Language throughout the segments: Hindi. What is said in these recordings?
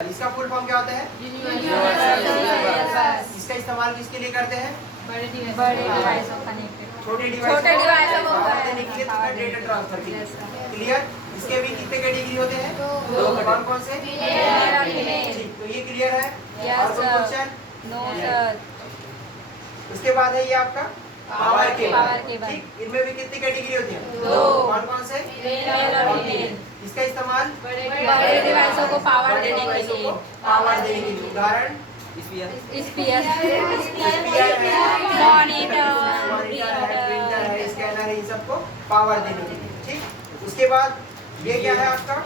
इसका फुल फॉर्म क्या होता है? इसका इस्तेमाल किसके लिए करते हैं? बड़े डिवाइस को कनेक्ट, छोटे छोटे डिवाइस को पावर देने के लिए तथा डेटा ट्रांसफर के लिए। क्लियर? इसके भी कितने कैटेगरी होते हैं? दो। कौन कौन से? ठीक, तो ये क्लियर है? और कोई क्वेश्चन? No sir. उसके बाद है ये आपका पावर केबल। केबल। ठीक, इनमें भी कितनी कैटेगरी होती है? दो। कौन कौन से? इसका इस्तेमाल बड़े डिवाइसों को पावर देने के लिए। पावर देने के लिए। उदाहरण स्पीकर, मॉनिटर है, प्रिंटर है, स्कैनर है, इन सबको पावर देने के लिए। ठीक, उसके बाद ये क्या है आपका?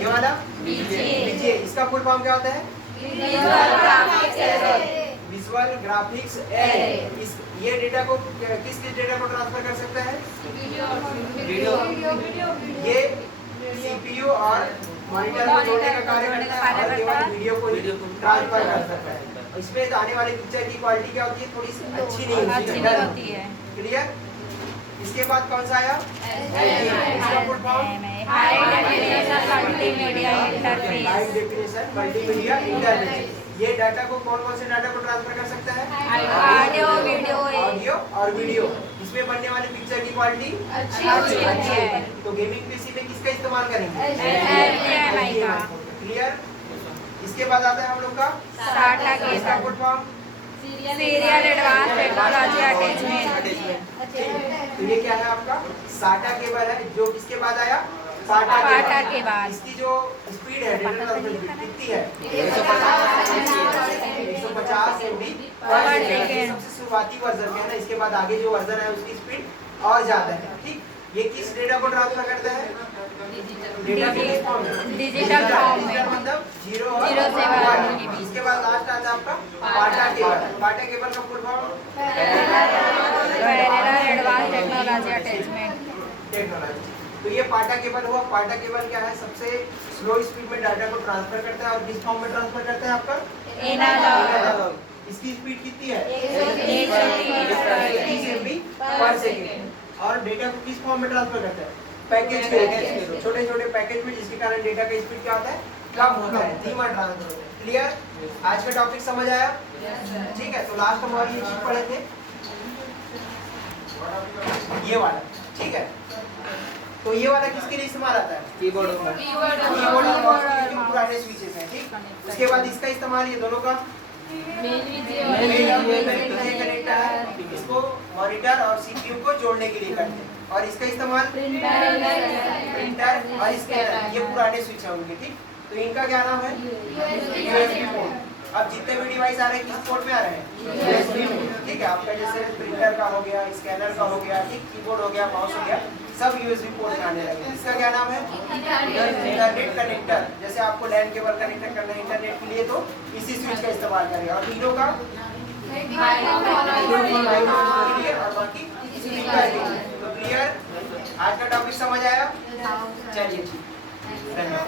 ये वाला बीजे। इसका फुल फॉर्म क्या होता है? Visual graphics array. इस ये डेटा को किस डेटा को ट्रांसफर कर सकता है? ये सीपीयू और मॉनिटर को जोड़ने का कार्य करता है और केवल वीडियो को ट्रांसफर कर सकता है। इसमें आने वाली पिक्चर की क्वालिटी क्या होती है? थोड़ी सी अच्छी नहीं होती है। क्लियर? इसके बाद कौन सा आया? इसका full form high definition multimedia interface. ये डाटा को कौन कौन से डाटा को ट्रांसफर कर सकता है? ऑडियो और वीडियो। इसमें बनने वाली पिक्चर की क्वालिटी अच्छी है। तो गेमिंग पीसी में किसका इस्तेमाल करेंगे? क्लियर? इसके बाद आता है हम लोग का SATA केबल। इसका full form serial advance technology attachment. तो ये क्या है आपका? SATA केबल है, जो किसके बाद आया? SATA के बाद। इसकी जो स्पीड है डेटा ट्रांसफर की कितनी है? 150 MB पर सेकंड। सबसे शुरुआती वर्जन में है ना, इसके बाद आगे जो वर्जन है उसकी स्पीड और ज्यादा है। ठीक, ये किस डेटा को ट्रांसफर करता है? डेटा को किस फॉर्म में? डिजिटल फॉर्म में, मतलब 0 और 0 से 1। इसके बाद लास्ट आता है आपका SATA केबल। SATA केबल का full form advance technology attachment. Technology. तो ये SATA केबल हुआ। SATA केबल क्या है? सबसे स्लो स्पीड में डाटा को ट्रांसफर करता है और किस फॉर्म में ट्रांसफर करता है आपका? एनालॉग। इसकी स्पीड कितनी है? 130 MB पर सेकंड। और डेटा को किस फॉर्म में ट्रांसफर करता है? पैकेज के छोटे छोटे पैकेज में, जिसके कारण डेटा का स्पीड क्या होता है? कम होता है, धीमा ट्रांसफर होता है। क्लियर? आज का टॉपिक समझ आया? ठीक है, तो लास्ट हम और ये चीज पढ़े थे, ये वाला। ठीक है, तो ये वाला किसके लिए इस्तेमाल आता है? कीबोर्ड और पुराने स्विचेस हैं। ठीक, उसके बाद इसका इस्तेमाल ये दोनों का कनेक्टर है, इसको मॉनिटर और सीपीयू को जोड़ने के लिए करते हैं। और इसका इस्तेमाल प्रिंटर और स्कैनर, ये पुराने स्विच है उनके। ठीक, तो इनका क्या नाम है? USB port. अब जितने भी डिवाइस आ रहे हैं किस पोर्ट में आ रहे हैं? यूएसबी में। ठीक है, आपका जैसे प्रिंटर का हो गया, स्कैनर का हो गया, ठीक, कीबोर्ड हो गया, माउस हो गया, सब यूएसबी पोर्ट में आने लगे। इसका क्या नाम है? Internet connector. जैसे आपको लैन केबल कनेक्टर करना है इंटरनेट के लिए, तो इसी स्विच का इस्तेमाल करेंगे। और तीनों का और बाकी तो क्लियर? आज का टॉपिक समझ आया? चलिए ठीक, धन्यवाद।